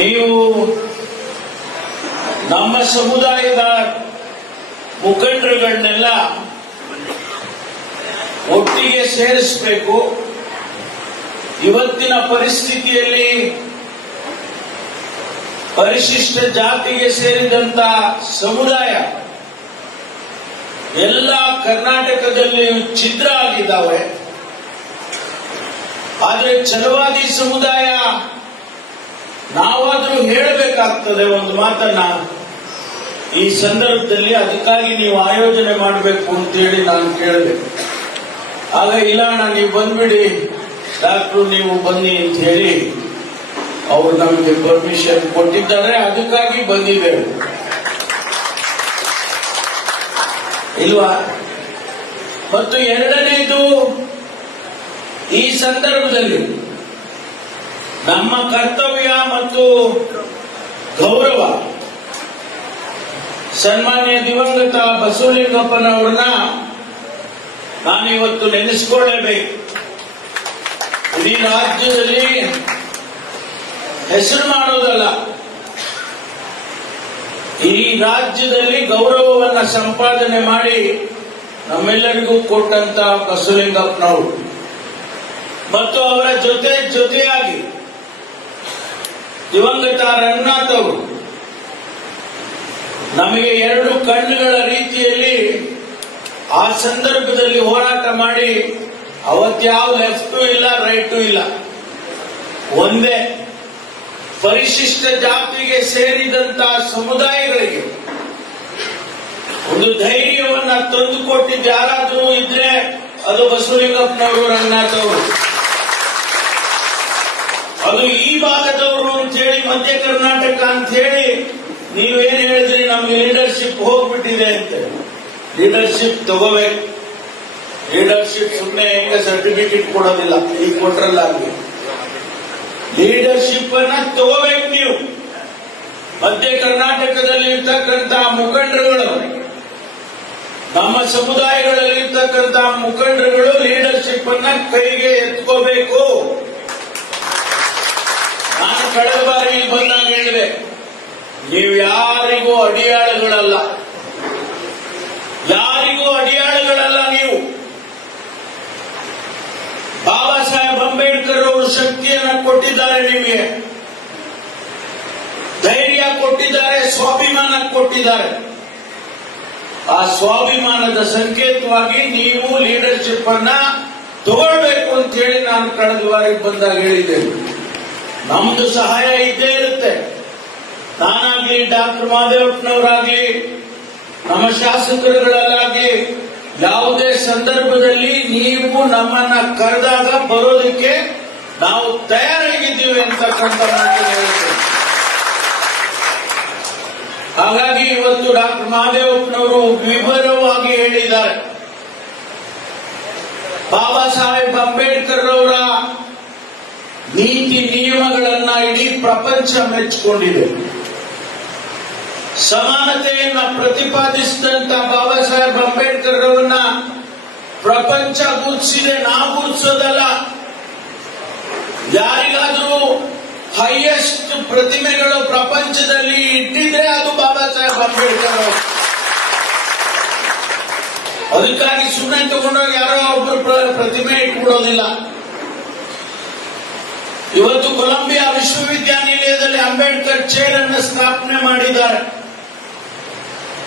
ನೀವು ನಮ್ಮ ಸಮುದಾಯದ ಮುಖಂಡರುಗಳನ್ನೆಲ್ಲ ಒಟ್ಟಿಗೆ ಸೇರಿಸಬೇಕು. ಇವತ್ತಿನ ಪರಿಸ್ಥಿತಿಯಲ್ಲಿ ಪರಿಶಿಷ್ಟ ಜಾತಿಗೆ ಸೇರಿದಂತ ಸಮುದಾಯ ಎಲ್ಲ ಕರ್ನಾಟಕದಲ್ಲಿ ಛಿದ್ರ ಆಗಿದ್ದಾವೆ. ಆದರೆ ಛಲವಾದಿ ಸಮುದಾಯ ನಾವಾದರೂ ಹೇಳಬೇಕಾಗ್ತದೆ ಒಂದು ಮಾತನ್ನ ಈ ಸಂದರ್ಭದಲ್ಲಿ. ಅದಕ್ಕಾಗಿ ನೀವು ಆಯೋಜನೆ ಮಾಡಬೇಕು ಅಂತೇಳಿ ನಾನು ಕೇಳಿದೆ. ಆಗ ಇಲ್ಲ ಅಣ್ಣ ನೀವು ಬಂದ್ಬಿಡಿ ಡಾಕ್ಟ್ರು, ನೀವು ಬನ್ನಿ ಅಂತ ಹೇಳಿ ಅವರು ನಮಗೆ ಪರ್ಮಿಷನ್ ಕೊಟ್ಟಿದ್ದಾರೆ. ಅದಕ್ಕಾಗಿ ಬಂದಿದ್ದೇವೆ ಇಲ್ವಾ. ಮತ್ತು ಎರಡನೇದು, ಈ ಸಂದರ್ಭದಲ್ಲಿ ನಮ್ಮ ಕರ್ತವ್ಯ ಮತ್ತು ಗೌರವ ಸನ್ಮಾನ್ಯ ದಿವಂಗತ ಬಸವಲಿಂಗಪ್ಪನವ್ರನ್ನ ನಾನಿವತ್ತು ನೆನೆಸ್ಕೊಳ್ಳೇಬೇಕು. ಇಡೀ ರಾಜ್ಯದಲ್ಲಿ ಹೆಸರು ಮಾಡೋದಲ್ಲ, ಈ ರಾಜ್ಯದಲ್ಲಿ ಗೌರವವನ್ನ ಸಂಪಾದನೆ ಮಾಡಿ ನಮ್ಮೆಲ್ಲರಿಗೂ ಕೊಟ್ಟಂತ ಬಸವಲಿಂಗಪ್ಪನವರು ಮತ್ತು ಅವರ ಜೊತೆಯಾಗಿ ದಿವಂಗತ ರಂಗನಾಥ್ ಅವರು ನಮಗೆ ಎರಡು ಕಣ್ಣುಗಳ ರೀತಿಯಲ್ಲಿ ಆ ಸಂದರ್ಭದಲ್ಲಿ ಹೋರಾಟ ಮಾಡಿ, ಅವತ್ಯಾವ ಲೆಫ್ಟು ಇಲ್ಲ ರೈಟು ಇಲ್ಲ, ಒಂದೇ ಪರಿಶಿಷ್ಟ ಜಾತಿಗೆ ಸೇರಿದಂತ ಸಮುದಾಯಗಳಿಗೆ ಒಂದು ಧೈರ್ಯವನ್ನ ತಂದುಕೊಟ್ಟಿದ್ದು ಯಾರಾದರೂ ಇದ್ರೆ ಅದು ಬಸವಲಿಂಗಪ್ಪನವರು, ರಂಗನಾಥ್ ಅವರು. ಅದು ಈ ಭಾಗದವರು ಅಂತ ಹೇಳಿ, ಮಧ್ಯ ಕರ್ನಾಟಕ ಅಂತ ಹೇಳಿ ನೀವೇನ್ ಹೇಳಿದ್ರಿ, ನಮ್ಗೆ ಲೀಡರ್ಶಿಪ್ ಹೋಗ್ಬಿಟ್ಟಿದೆ ಅಂತ. ಲೀಡರ್ಶಿಪ್ ತಗೋಬೇಕು. ಲೀಡರ್ಶಿಪ್ ಸುಮ್ಮನೆ ಹೆಂಗ ಸರ್ಟಿಫಿಕೇಟ್ ಕೊಡೋದಿಲ್ಲ, ಈಗ ಕೊಟ್ರಲ್ಲ ಅಲ್ಲಿ. ಲೀಡರ್ಶಿಪ್ ಅನ್ನ ತಗೋಬೇಕು ನೀವು. ಮಧ್ಯ ಕರ್ನಾಟಕದಲ್ಲಿ ಇರ್ತಕ್ಕಂಥ ಮುಖಂಡರುಗಳು, ನಮ್ಮ ಸಮುದಾಯಗಳಲ್ಲಿ ಇರ್ತಕ್ಕಂಥ ಮುಖಂಡರುಗಳು ಲೀಡರ್ಶಿಪ್ ಅನ್ನ ಕೈಗೆ ಎತ್ಕೋಬೇಕು. ನಾನು ಕಳೆದ ಬಾರಿ ಬಂದಾಗ ಹೇಳಿದೆ, ನೀವು ಯಾರಿಗೂ ಅಡಿಯಾಳುಗಳಲ್ಲ, ಯಾರಿಗೂ ಅಡಿಯಾಳುಗಳಲ್ಲ. ನೀವು ಬಾಬಾ ಸಾಹೇಬ್ ಅಂಬೇಡ್ಕರ್ ಅವರು ಶಕ್ತಿಯನ್ನು ಕೊಟ್ಟಿದ್ದಾರೆ, ನಿಮಗೆ ಧೈರ್ಯ ಕೊಟ್ಟಿದ್ದಾರೆ, ಸ್ವಾಭಿಮಾನ ಕೊಟ್ಟಿದ್ದಾರೆ. ಆ ಸ್ವಾಭಿಮಾನದ ಸಂಕೇತವಾಗಿ ನೀವು ಲೀಡರ್ಶಿಪ್ ಅನ್ನ ತಗೊಳ್ಬೇಕು ಅಂತ ಹೇಳಿ ನಾನು ಕಳೆದ ಬಾರಿ ಬಂದಾಗ ಹೇಳಿದ್ದೇನೆ. ನಮ್ದು ಸಹಾಯ ಇದ್ದೇ ಇರುತ್ತೆ. ನಾನಾಗ್ಲಿ, ಡಾಕ್ಟರ್ ಮಹದೇವಪ್ಪನವರಾಗ್ಲಿ, ನಮ್ಮ ಶಾಸಕರುಗಳಲ್ಲಾಗ್ಲಿ, ಯಾವುದೇ ಸಂದರ್ಭದಲ್ಲಿ ನೀವು ನಮ್ಮನ್ನ ಕರೆದಾಗ ಬರೋದಕ್ಕೆ ನಾವು ತಯಾರಾಗಿದ್ದೀವಿ ಅಂತಕ್ಕಂಥ ಮಾತು ಹೇಳ್ತೇವೆ. ಹಾಗಾಗಿ ಇವತ್ತು ಡಾಕ್ಟರ್ ಮಹದೇವಪ್ಪನವರು ವಿವರವಾಗಿ ಹೇಳಿದ್ದಾರೆ. ಬಾಬಾ ಸಾಹೇಬ್ ಅಂಬೇಡ್ಕರ್ ಅವರ ನೀತಿ ನಿಯಮಗಳನ್ನ ಇಡೀ ಪ್ರಪಂಚ ಮೆಚ್ಚಿಕೊಂಡಿದೆ. ಸಮಾನತೆಯನ್ನ ಪ್ರತಿಪಾದಿಸಿದಂತ ಬಾಬಾ ಸಾಹೇಬ್ ಅಂಬೇಡ್ಕರ್ ಅವರನ್ನ ಪ್ರಪಂಚ ಗುರುತಿಸಿದೆ, ನಾವು ಗುರುತಿಸೋದಲ್ಲ. ಯಾರಿಗಾದ್ರೂ ಹೈಯೆಸ್ಟ್ ಪ್ರತಿಮೆಗಳು ಪ್ರಪಂಚದಲ್ಲಿ ಇಟ್ಟಿದ್ರೆ ಅದು ಬಾಬಾ ಸಾಹೇಬ್ ಅಂಬೇಡ್ಕರ್ ಅವರು. ಅದಕ್ಕಾಗಿ ಸುಮ್ಮನೆ ತಗೊಂಡೋಗಿ ಯಾರೋ ಒಬ್ಬರು ಪ್ರತಿಮೆ ಇಟ್ಬಿಡೋದಿಲ್ಲ. ಇವತ್ತು ಕೊಲಂಬಿಯಾ ವಿಶ್ವವಿದ್ಯಾನಿಲಯದಲ್ಲಿ ಅಂಬೇಡ್ಕರ್ ಚೇರ್ ಅನ್ನು ಸ್ಥಾಪನೆ ಮಾಡಿದ್ದಾರೆ.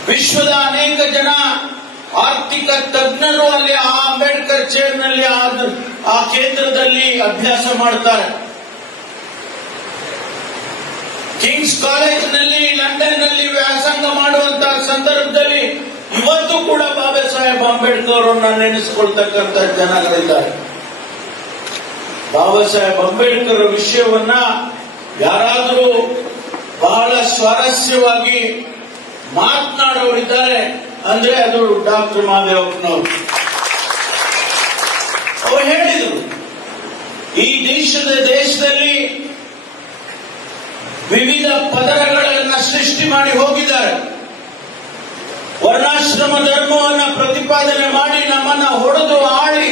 ವಿಶ್ವದ ಅನೇಕ ಜನ ಆರ್ಥಿಕ ತಜ್ಞರು ಅಲ್ಲಿ ಆ ಅಂಬೇಡ್ಕರ್ ಚೇರ್ ನಲ್ಲಿ ಆ ಕೇಂದ್ರದಲ್ಲಿ ಅಭ್ಯಾಸ ಮಾಡ್ತಾರೆ. ಕಿಂಗ್ಸ್ ಕಾಲೇಜಿನಲ್ಲಿ, ಲಂಡನ್ ನಲ್ಲಿ ವ್ಯಾಸಂಗ ಮಾಡುವಂತಹ ಸಂದರ್ಭದಲ್ಲಿ ಇವತ್ತು ಕೂಡ ಬಾಬಾ ಸಾಹೇಬ್ ಅಂಬೇಡ್ಕರ್ ಅವರನ್ನ ನೆನೆಸಿಕೊಳ್ತಕ್ಕಂಥ ಜನಗಳಿದ್ದಾರೆ. ಬಾಬಾ ಸಾಹೇಬ್ ಅಂಬೇಡ್ಕರ್ ವಿಷಯವನ್ನ ಯಾರಾದರೂ ಬಹಳ ಸ್ವಾರಸ್ಯವಾಗಿ ಮಾತನಾಡೋರಿದ್ದಾರೆ ಅಂದ್ರೆ ಅದು ಡಾಕ್ಟರ್ ಮಹದೇವಪ್ಪನವರು. ಅವರು ಹೇಳಿದರು, ಈ ದೇಶದಲ್ಲಿ ವಿವಿಧ ಪದರಗಳನ್ನು ಸೃಷ್ಟಿ ಮಾಡಿ ಹೋಗಿದ್ದಾರೆ. ವರ್ಣಾಶ್ರಮ ಧರ್ಮವನ್ನು ಪ್ರತಿಪಾದನೆ ಮಾಡಿ ನಮ್ಮನ್ನ ಹೊಡೆದು ಆಳಿ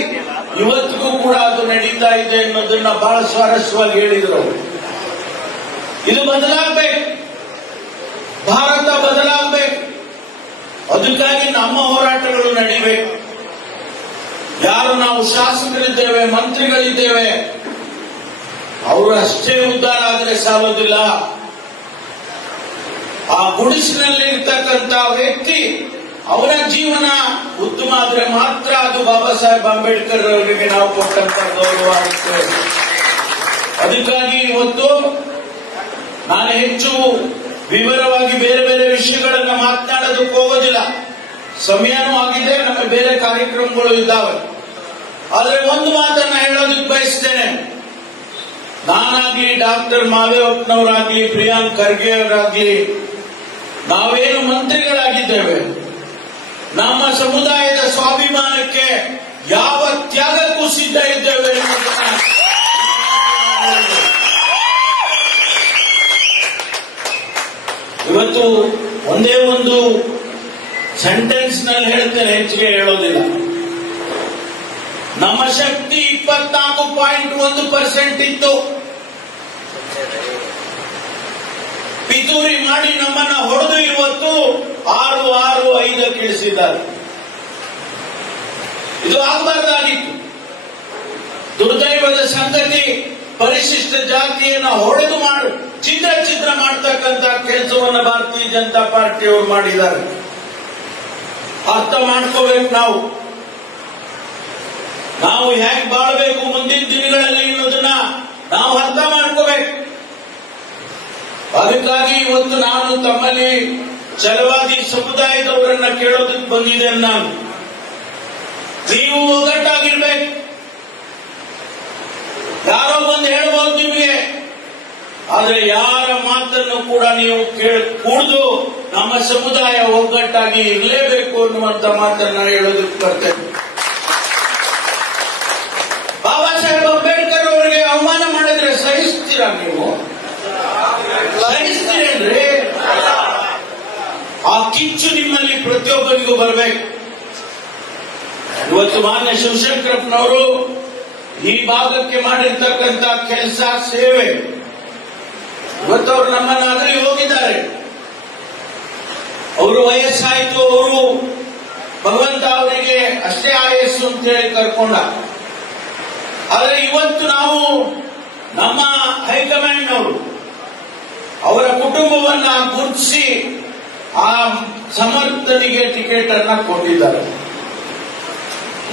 ಇವತ್ತಿಗೂ ಕೂಡ ಅದು ನಡೀತಾ ಇದೆ ಅನ್ನೋದನ್ನ ಬಹಳ ಸ್ವಾರಸ್ಯವಾಗಿ ಹೇಳಿದರು. ಇದು ಬದಲಾಗಬೇಕು, ಭಾರತ ಬದಲಾಗಬೇಕು. ಅದಕ್ಕಾಗಿ ನಮ್ಮ ಹೋರಾಟಗಳು ನಡೀಬೇಕು. ಯಾರು ನಾವು ಶಾಸಕರಿದ್ದೇವೆ, ಮಂತ್ರಿಗಳಿದ್ದೇವೆ, ಅವರು ಅಷ್ಟೇ ಉದ್ಧಾರ ಆದರೆ ಸಾಲೋದಿಲ್ಲ. ಆ ಗುಡಿಸಿನಲ್ಲಿ ಇರ್ತಕ್ಕಂಥ ವ್ಯಕ್ತಿ ಅವರ ಜೀವನ ಉತ್ತಮ ಆದರೆ ಮಾತ್ರ ಅದು ಬಾಬಾ ಸಾಹೇಬ್ ಅಂಬೇಡ್ಕರ್ ಅವರಿಗೆ ನಾವು ಕೊಟ್ಟಂತ ಗೌರವ ಆಗುತ್ತೆ. ಅದಕ್ಕಾಗಿ ಇವತ್ತು ನಾನು ಹೆಚ್ಚು ವಿವರವಾಗಿ ಬೇರೆ ಬೇರೆ ವಿಷಯಗಳನ್ನ ಮಾತನಾಡೋದಕ್ಕೆ ಹೋಗೋದಿಲ್ಲ. ಸಮಯನೂ ಆಗಿದೆ, ನಮಗೆ ಬೇರೆ ಕಾರ್ಯಕ್ರಮಗಳು ಇದ್ದಾವೆ. ಆದರೆ ಒಂದು ಮಾತನ್ನ ಹೇಳೋದಕ್ಕೆ ಬಯಸ್ತೇನೆ. ನಾನಾಗ್ಲಿ, ಡಾಕ್ಟರ್ ಮಾದೇವಪ್ಪನವರಾಗ್ಲಿ, ಪ್ರಿಯಾಂಕ್ ಖರ್ಗೆ ಅವರಾಗ್ಲಿ, ನಾವೇನು ಮಂತ್ರಿಗಳಾಗಿದ್ದೇವೆ, ನಮ್ಮ ಸಮುದಾಯದ ಸ್ವಾಭಿಮಾನಕ್ಕೆ ಯಾವ ತ್ಯಾಗಕ್ಕೂ ಸಿದ್ಧ ಇದ್ದೇವೆ ಎನ್ನುವುದನ್ನ ಇವತ್ತು ಒಂದೇ ಒಂದು ಸೆಂಟೆನ್ಸ್ ನಲ್ಲಿ ಹೇಳ್ತೇನೆ, ಹೆಚ್ಚಿಗೆ ಹೇಳೋದಿಲ್ಲ. ನಮ್ಮ ಶಕ್ತಿ 24.1% ಇತ್ತು. ಪಿತೂರಿ ಮಾಡಿ ನಮ್ಮನ್ನ ಹೊಡೆದು ಇವತ್ತು 6.65 ಇಳಿಸಿದ್ದಾರೆ. ಇದು ಆಗಬಾರ್ದಾಗಿತ್ತು. ದುರ್ದೈವದ ಸಂಗತಿ, ಪರಿಶಿಷ್ಟ ಜಾತಿಯನ್ನ ಹೊಡೆದು ಛಿದ್ರ ಮಾಡ್ತಕ್ಕಂಥ ಕೆಲಸವನ್ನ ಭಾರತೀಯ ಜನತಾ ಪಾರ್ಟಿಯವರು ಮಾಡಿದ್ದಾರೆ. ಅರ್ಥ ಮಾಡ್ಕೋಬೇಕು. ನಾವು ಹೇಗೆ ಬಾಳ್ಬೇಕು ಮುಂದಿನ ದಿನಗಳಲ್ಲಿ ಅನ್ನೋದನ್ನ ನಾವು ಅರ್ಥ ಮಾಡ್ಕೋಬೇಕು. ಅದಕ್ಕಾಗಿ ಇವತ್ತು ನಾನು ತಮ್ಮಲ್ಲಿ ಛಲವಾದಿ ಸಮುದಾಯದವರನ್ನ ಕೇಳೋದಕ್ಕೆ ಬಂದಿದ್ದೇನೆ. ನೀವು ಒಗ್ಗಟ್ಟಾಗಿರ್ಬೇಕು. ಯಾರೋ ಬಂದು ಹೇಳ್ಬೋದು ನಿಮಗೆ, ಆದ್ರೆ ಯಾರ ಮಾತನ್ನು ಕೂಡ ನೀವು ಕೂಡದು ನಮ್ಮ ಸಮುದಾಯ ಒಗ್ಗಟ್ಟಾಗಿ ಇರಲೇಬೇಕು ಅನ್ನುವಂತ ಮಾತನ್ನ ಹೇಳೋದಕ್ಕೆ ಬರ್ತೇನೆ. ಬಾಬಾ ಸಾಹೇಬ್ ಅಂಬೇಡ್ಕರ್ ಅವರಿಗೆ ಅವಮಾನ ಮಾಡಿದ್ರೆ ಸಹಿಸ್ತೀರಾ? ನೀವು ಸಹಿಸ್ತೀರೇನ್ರಿ? ಆ ಕಿಚ್ಚು ನಿಮ್ಮಲ್ಲಿ ಪ್ರತಿಯೊಬ್ಬರಿಗೂ ಬರಬೇಕು. ಇವತ್ತು ಮಾನ್ಯ ಶಿವಶಂಕರಪ್ಪನವರು ಈ ಭಾಗಕ್ಕೆ ಮಾಡಿರ್ತಕ್ಕಂಥ ಕೆಲಸ, ಸೇವೆ, ಇವತ್ತು ಅವರು ನಮ್ಮನ್ನ ಅಗಲಿ ಹೋಗಿದ್ದಾರೆ. ಅವರು ವಯಸ್ಸಾಯಿತು, ಅವರು ಭಗವಂತ ಅವರಿಗೆ ಅಷ್ಟೇ ಆಯಸ್ಸು ಅಂತ ಹೇಳಿ ಕರ್ಕೊಂಡ. ಆದರೆ ಇವತ್ತು ನಾವು ನಮ್ಮ ಹೈಕಮಾಂಡ್ ಅವರು ಅವರ ಕುಟುಂಬವನ್ನ ಗುರುತಿಸಿ ಆ ಸಮರ್ಥನಿಗೆ ಟಿಕೆಟ್ ಅನ್ನ ಕೊಟ್ಟಿದ್ದಾರೆ.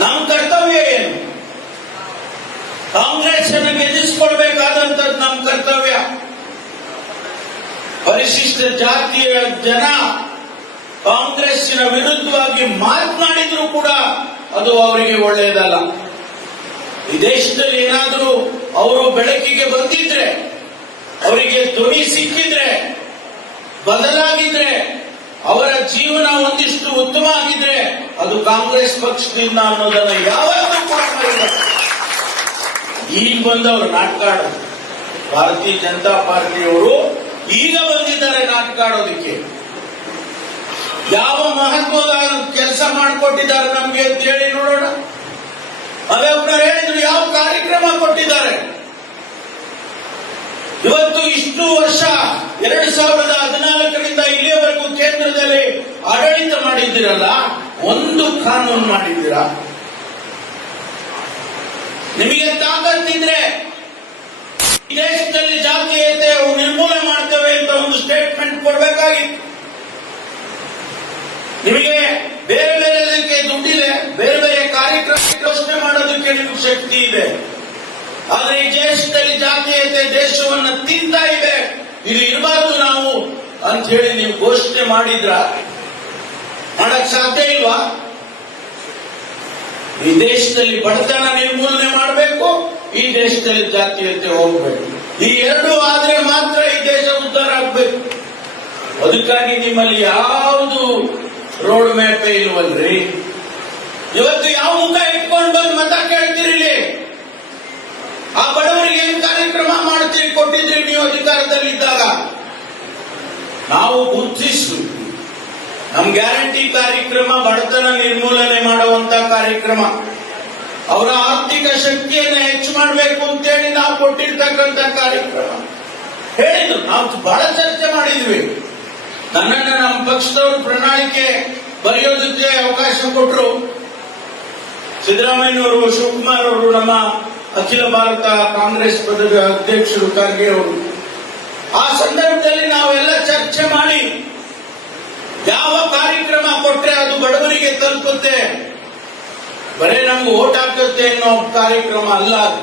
ನಮ್ಮ ಕರ್ತವ್ಯ ಏನು? ಕಾಂಗ್ರೆಸ್ ಅನ್ನು ಗೆಲ್ಲಿಸಿಕೊಳ್ಬೇಕಾದಂಥದ್ದು ನಮ್ಮ ಕರ್ತವ್ಯ. ಪರಿಶಿಷ್ಟ ಜಾತಿಯ ಜನ ಕಾಂಗ್ರೆಸ್ಸಿನ ವಿರುದ್ಧವಾಗಿ ಮಾತನಾಡಿದ್ರು ಕೂಡ ಅದು ಅವರಿಗೆ ಒಳ್ಳೆಯದಲ್ಲ. ಈ ದೇಶದಲ್ಲಿ ಏನಾದರೂ ಅವರು ಬೆಳಕಿಗೆ ಬಂದಿದ್ರೆ, ಅವರಿಗೆ ಧ್ವನಿ ಸಿಕ್ಕಿದ್ರೆ, ಬದಲಾಗಿದ್ರೆ, ಅವರ ಜೀವನ ಒಂದಿಷ್ಟು ಉತ್ತಮ ಆಗಿದ್ರೆ ಅದು ಕಾಂಗ್ರೆಸ್ ಪಕ್ಷದಿಂದ ಅನ್ನೋದನ್ನ ಯಾವತ್ತೂ ಕೂಡ ಮಾಡಿಲ್ಲ. ಈಗ ಬಂದವರು ನಾಟಕ ಆಡೋದು, ಭಾರತೀಯ ಜನತಾ ಪಾರ್ಟಿಯವರು ಈಗ ಬಂದಿದ್ದಾರೆ ನಾಟಕ ಆಡೋದಕ್ಕೆ. ಯಾವ ಮಹತ್ವದ ಕೆಲಸ ಮಾಡಿಕೊಟ್ಟಿದ್ದಾರೆ ನಮ್ಗೆ ಅಂತ ಹೇಳಿ ನೋಡೋಣ. ಅದೇಬ್ರು ಹೇಳಿದ್ರು, ಯಾವ ಕಾರ್ಯಕ್ರಮ ಕೊಟ್ಟಿದ್ದಾರೆ? ಇವತ್ತು ಇಷ್ಟು ವರ್ಷ 2014ರಿಂದ ಇಲ್ಲಿಯವರೆಗೂ ಕೇಂದ್ರದಲ್ಲಿ ಆಡಳಿತ ಮಾಡಿದ್ದೀರಲ್ಲ, ಒಂದು ಕಾನೂನು ಮಾಡಿದ್ದೀರಾ? ನಿಮಗೆ ತಾಕತ್ತಿದ್ರೆ ಈ ದೇಶದಲ್ಲಿ ಜಾತೀಯತೆ ನಿರ್ಮೂಲನೆ ಮಾಡ್ತೇವೆ ಅಂತ ಒಂದು ಸ್ಟೇಟ್ಮೆಂಟ್ ಕೊಡಬೇಕಾಗಿತ್ತು. ನಿಮಗೆ ಬೇರೆ ಬೇರೆದಕ್ಕೆ ದುಡ್ಡಿದೆ, ಬೇರೆ ಬೇರೆ ಕಾರ್ಯಕ್ರಮ ಘೋಷಣೆ ಮಾಡೋದಕ್ಕೆ ನಿಮಗೆ ಶಕ್ತಿ ಇದೆ. ಆದ್ರೆ ಈ ದೇಶದಲ್ಲಿ ಜಾತೀಯತೆ ದೇಶವನ್ನ ತಿಂತಾ ಇದೆ, ಇದು ಇರಬಾರ್ದು ನಾವು ಅಂತ ಹೇಳಿ ನೀವು ಘೋಷಣೆ ಮಾಡಿದ್ರ ಮಾಡಕ್ ಸಾಧ್ಯ ಇಲ್ವಾ? ಈ ದೇಶದಲ್ಲಿ ಬಡತನ ನಿರ್ಮೂಲನೆ ಮಾಡಬೇಕು, ಈ ದೇಶದಲ್ಲಿ ಜಾತೀಯತೆ ಹೋಗ್ಬೇಕು. ಈ ಎರಡು ಆದ್ರೆ ಮಾತ್ರ ಈ ದೇಶ ಉದ್ಧಾರ ಆಗ್ಬೇಕು. ಅದಕ್ಕಾಗಿ ನಿಮ್ಮಲ್ಲಿ ಯಾವುದು ರೋಡ್ ಮ್ಯಾಪೇ ಇಲ್ವಲ್ರಿ. ಇವತ್ತು ಯಾವ ಮುಖ ಇಟ್ಕೊಂಡು ಬಂದು ಮತ ಕೇಳ್ತೀರಿ? ಆ ಬಡವರಿಗೆ ಏನ್ ಕಾರ್ಯಕ್ರಮ ಮಾಡ್ತೀರಿ? ಕೊಟ್ಟಿದ್ರಿ ನೀವು ಅಧಿಕಾರದಲ್ಲಿದ್ದಾಗ. ನಾವು ಗುರುತಿಸು ನಮ್ ಗ್ಯಾರಂಟಿ ಕಾರ್ಯಕ್ರಮ ಬಡತನ ನಿರ್ಮೂಲನೆ ಮಾಡುವಂತ ಕಾರ್ಯಕ್ರಮ, ಅವರ ಆರ್ಥಿಕ ಶಕ್ತಿಯನ್ನು ಹೆಚ್ಚು ಮಾಡಬೇಕು ಅಂತೇಳಿ ನಾವು ಕೊಟ್ಟಿರ್ತಕ್ಕಂಥ ಕಾರ್ಯಕ್ರಮ. ಹೇಳಿದ್ರು. ನಾವು ಬಹಳ ಚರ್ಚೆ ಮಾಡಿದ್ವಿ. ನನ್ನನ್ನು ನಮ್ಮ ಪಕ್ಷದವರು ಪ್ರಣಾಳಿಕೆ ಬರೆಯೋದಕ್ಕೆ ಅವಕಾಶ ಕೊಟ್ಟರು. ಸಿದ್ದರಾಮಯ್ಯನವರು, ಶಿವಕುಮಾರ್ ಅವರು, ನಮ್ಮ ಅಖಿಲ ಭಾರತ ಕಾಂಗ್ರೆಸ್ ಪದವಿ ಅಧ್ಯಕ್ಷರು ಖರ್ಗೆ ಅವರು. ಆ ಸಂದರ್ಭದಲ್ಲಿ ನಾವೆಲ್ಲ ಚರ್ಚೆ ಮಾಡಿ ಯಾವ ಕಾರ್ಯಕ್ರಮ ಕೊಟ್ರೆ ಅದು ಬಡವರಿಗೆ ತಲುಪುತ್ತೆ, ಬರೇ ನಮ್ಗೆ ಓಟ್ ಹಾಕುತ್ತೆ ಅನ್ನೋ ಕಾರ್ಯಕ್ರಮ ಅಲ್ಲ ಅದು.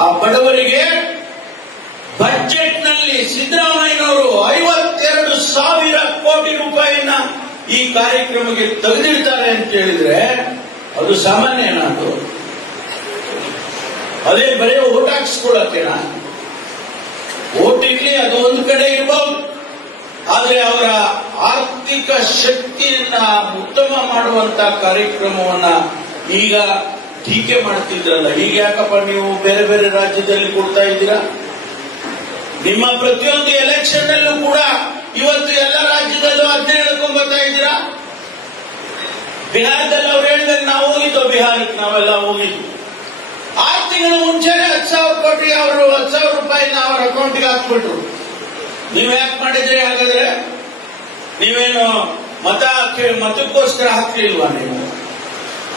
ಆ ಬಡವರಿಗೆ ಬಜೆಟ್ ನಲ್ಲಿ ಸಿದ್ದರಾಮಯ್ಯನವರು 52,000 ಕೋಟಿ ರೂಪಾಯಿನ ಈ ಕಾರ್ಯಕ್ರಮಕ್ಕೆ ತೆಗೆದಿರ್ತಾರೆ ಅಂತ ಹೇಳಿದ್ರೆ ಅದು ಸಾಮಾನ್ಯನ? ಅದು ಅದೇ ಬರೀ ಓಟ್ ಹಾಕ್ಸ್ಕೊಳ್ಳೋಕೆನ? ಓಟಿಗ್ಲಿ ಅದು ಒಂದು ಕಡೆ ಇರಬಹುದು, ಆದ್ರೆ ಅವರ ಆರ್ಥಿಕ ಶಕ್ತಿಯನ್ನ ಉತ್ತಮ ಮಾಡುವಂತ ಕಾರ್ಯಕ್ರಮವನ್ನ ಈಗ ಟೀಕೆ ಮಾಡ್ತಿದ್ರಲ್ಲ. ಈಗ ಯಾಕಪ್ಪ ನೀವು ಬೇರೆ ಬೇರೆ ರಾಜ್ಯದಲ್ಲಿ ಕೊಡ್ತಾ ಇದ್ದೀರಾ? ನಿಮ್ಮ ಪ್ರತಿಯೊಂದು ಎಲೆಕ್ಷನ್ ಅಲ್ಲೂ ಕೂಡ ಇವತ್ತು ಎಲ್ಲ ರಾಜ್ಯದಲ್ಲೂ 17 ಬರ್ತಾ ಇದ್ದೀರಾ. ಬಿಹಾರದಲ್ಲಿ ಅವ್ರು ಹೇಳಿದಾಗ ನಾವು ಹೋಗಿದ್ದು, ಬಿಹಾರಕ್ಕೆ ನಾವೆಲ್ಲ ಹೋಗಿದ್ವಿ. 6 ತಿಂಗಳ ಮುಂಚೆನೆ 10,000 ಕೋಟಿ ಅವರು 10,000 ರೂಪಾಯಿನ ಅವರ ಅಕೌಂಟ್ಗೆ ಹಾಕ್ಬಿಟ್ರು. ನೀವ್ ಯಾಕೆ ಮಾಡಿದ್ರಿ? ಹಾಗಾದ್ರೆ ನೀವೇನು ಮತಕ್ಕೋಸ್ಕರ ಹಾಕ್ಲಿಲ್ವಾ ನೀವು?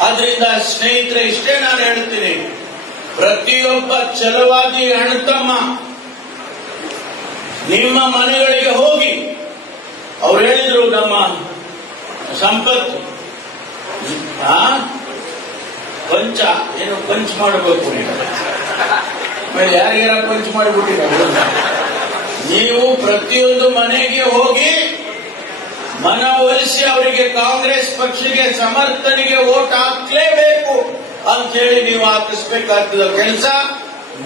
ಆದ್ರಿಂದ ಸ್ನೇಹಿತರೆ, ಇಷ್ಟೇ ನಾನು ಹೇಳ್ತೀನಿ, ಪ್ರತಿಯೊಬ್ಬ ಛಲವಾದಿ ಅಣ್ಣತಮ್ಮ ನಿಮ್ಮ ಮನೆಗಳಿಗೆ ಹೋಗಿ, ಅವ್ರು ಹೇಳಿದ್ರು ನಮ್ಮ ಸಂಪತ್ತು ಪಂಚ್ ಮಾಡಬೇಕು, ಆಮೇಲೆ ಯಾರ್ಯಾರ ಪಂಚ್ ಮಾಡಿಬಿಟ್ಟಿರ. ನೀವು ಪ್ರತಿಯೊಂದು ಮನೆಗೆ ಹೋಗಿ ಮನವೊಲಿಸಿ ಅವರಿಗೆ ಕಾಂಗ್ರೆಸ್ ಪಕ್ಷಕ್ಕೆ ಸಮರ್ಥನೆಗೆ ವೋಟ್ ಹಾಕ್ಲೇಬೇಕು ಅಂತ ಹೇಳಿ ನೀವು ಹಾಕಿಸ್ಬೇಕಾಗ್ತದ ಕೆಲಸ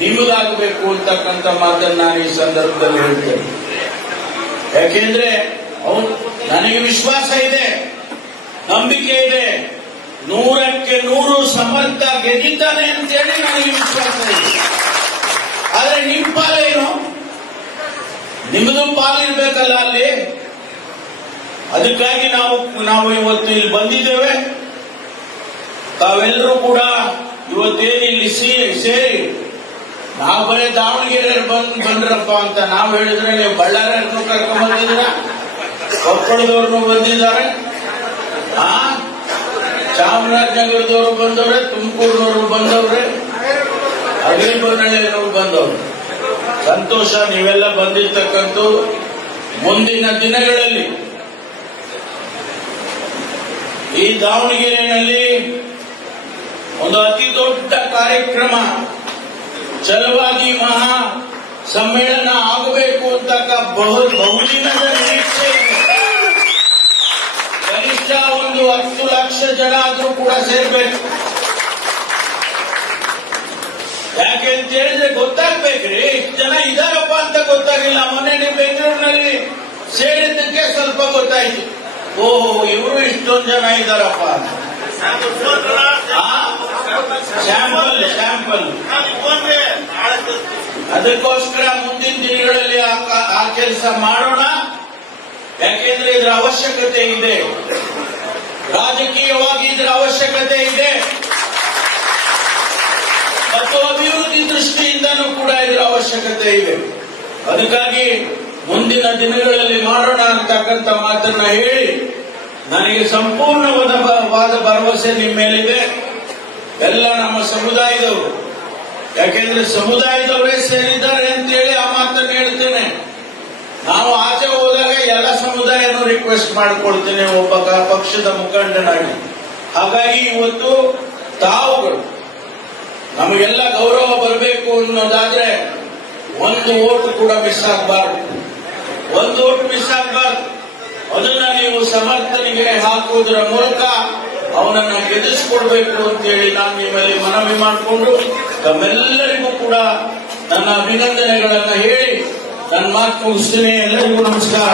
ನಿಮಗಾಗಬೇಕು ಅಂತಕ್ಕಂಥ ಮಾತನ್ನ ನಾನು ಈ ಸಂದರ್ಭದಲ್ಲಿ ಹೇಳ್ತೇನೆ. ಯಾಕೆಂದ್ರೆ ನನಗೆ ವಿಶ್ವಾಸ ಇದೆ, ನಂಬಿಕೆ ಇದೆ, 100ಕ್ಕೆ 100 ಸಮರ್ಥ ಗೆದ್ದಿದ್ದಾನೆ ಅಂತೇಳಿ ನನಗೆ ವಿಶ್ವಾಸ ಇದೆ. ಆದ್ರೆ ನಿಮ್ಮ ಪಾಲೇನು? ನಿಮ್ಮದು ಪಾಲಿರ್ಬೇಕಲ್ಲ ಅಲ್ಲಿ. ಅದಕ್ಕಾಗಿ ನಾವು ಇವತ್ತು ಇಲ್ಲಿ ಬಂದಿದ್ದೇವೆ. ತಾವೆಲ್ಲರೂ ಕೂಡ ಇವತ್ತೇನು ಇಲ್ಲಿ ಸೇರಿ ನಾವು ಬರೀ ದಾವಣಗೆರೆ ಬಂದ್ರಪ್ಪ ಅಂತ ನಾವು ಹೇಳಿದ್ರೆ, ನೀವು ಬಳ್ಳಾರಿಯವ್ರನ್ನು ಕರ್ಕೊಂಡ್ ಬಂದಿದ್ದೀರಾ, ಕೊಪ್ಪಳದವ್ರನ್ನು ಬಂದಿದ್ದಾರೆ, ಚಾಮರಾಜನಗರದವರು ಬಂದವ್ರೆ, ತುಮಕೂರಿನವರು ಬಂದವ್ರೆ, ಅಡಿಬನಹಳ್ಳಿಯವರು ಬಂದವ್ರು. ಸಂತೋಷ, ನೀವೆಲ್ಲ ಬಂದಿರ್ತಕ್ಕಂಥ. ಮುಂದಿನ ದಿನಗಳಲ್ಲಿ ಈ ದಾವಣಗೆರೆಯಲ್ಲಿ ಒಂದು ಅತಿ ದೊಡ್ಡ ಕಾರ್ಯಕ್ರಮ, ಛಲವಾದಿ ಮಹಾ ಸಮ್ಮೇಳನ ಆಗಬೇಕು ಅಂತಕ್ಕ ಬಹುದಿನದ ನಿರೀಕ್ಷೆ ಇದೆ. ಕನಿಷ್ಠ ಒಂದು 10 ಲಕ್ಷ ಜನ ಆದ್ರೂ ಕೂಡ ಸೇರ್ಬೇಕು. ಯಾಕೆ ಅಂತ ಹೇಳಿದ್ರೆ ಗೊತ್ತಾಗ್ಬೇಕ್ರಿ, ಇಷ್ಟು ಜನ ಇದಾರಪ್ಪ ಅಂತ ಗೊತ್ತಾಗಿಲ್ಲ. ಮೊನ್ನೆ ನೀವು ಬೆಂಗಳೂರಿನಲ್ಲಿ ಸೇರಿದ್ದಕ್ಕೆ ಸ್ವಲ್ಪ ಗೊತ್ತಾಯ್ತು, ಓಹೋ ಇವರು ಇಷ್ಟೊಂದು ಜನ ಇದಾರಪ್ಪ ಅಂತ. ಸ್ಯಾಂಪಲ್ ಅದಕ್ಕೋಸ್ಕರ ಮುಂದಿನ ದಿನಗಳಲ್ಲಿ ಆ ಕೆಲಸ ಮಾಡೋಣ. ಯಾಕೆಂದ್ರೆ ಇದರ ಅವಶ್ಯಕತೆ ಇದೆ, ರಾಜಕೀಯವಾಗಿ ಇದರ ಅವಶ್ಯಕತೆ ಇದೆ, ಮತ್ತು ಅಭಿವೃದ್ಧಿ ದೃಷ್ಟಿಯಿಂದನೂ ಕೂಡ ಇದರ ಅವಶ್ಯಕತೆ ಇದೆ. ಅದಕ್ಕಾಗಿ ಮುಂದಿನ ದಿನಗಳಲ್ಲಿ ಮಾಡೋಣ ಅಂತಕ್ಕಂಥ ಮಾತನ್ನ ಹೇಳಿ, ನನಗೆ ಸಂಪೂರ್ಣವಾದ ಭರವಸೆ ನಿಮ್ಮ ಮೇಲಿದೆ. ಎಲ್ಲ ನಮ್ಮ ಸಮುದಾಯದವರು, ಯಾಕೆಂದ್ರೆ ಸಮುದಾಯದವರೇ ಸೇರಿದ್ದಾರೆ ಅಂತೇಳಿ ಆ ಮಾತನ್ನು ಹೇಳ್ತೇನೆ. ನಾವು ಆಚೆ ಹೋದಾಗ ಎಲ್ಲ ಸಮುದಾಯನೂ ರಿಕ್ವೆಸ್ಟ್ ಮಾಡಿಕೊಳ್ತೇನೆ ಒಬ್ಬ ಪಕ್ಷದ ಮುಖಂಡನಾಗಿ. ಹಾಗಾಗಿ ಇವತ್ತು ತಾವುಗಳು ನಮಗೆಲ್ಲ ಗೌರವ ಬರಬೇಕು ಅನ್ನೋದಾದ್ರೆ ಒಂದು ಓಟ್ ಕೂಡ ಮಿಸ್ ಆಗಬಾರ್ದು, ಒಂದು ಓಟ್ ಮಿಸ್ ಆಗಬಾರ್ದು. ಅದನ್ನ ನೀವು ಸಮರ್ಥನೆಗೆ ಹಾಕುವುದರ ಮೂಲಕ ಅವನನ್ನ ಗೆಲ್ಲಿಸಿಕೊಡ್ಬೇಕು ಅಂತೇಳಿ ನಾನು ನಿಮ್ಮಲ್ಲಿ ಮನವಿ ಮಾಡಿಕೊಂಡು ತಮ್ಮೆಲ್ಲರಿಗೂ ಕೂಡ ನನ್ನ ಅಭಿನಂದನೆಗಳನ್ನ ಹೇಳಿ ನನ್ನ ಮಾತು ಮುಗಿಸ್ತೀನಿ. ಎಲ್ಲರಿಗೂ ನಮಸ್ಕಾರ.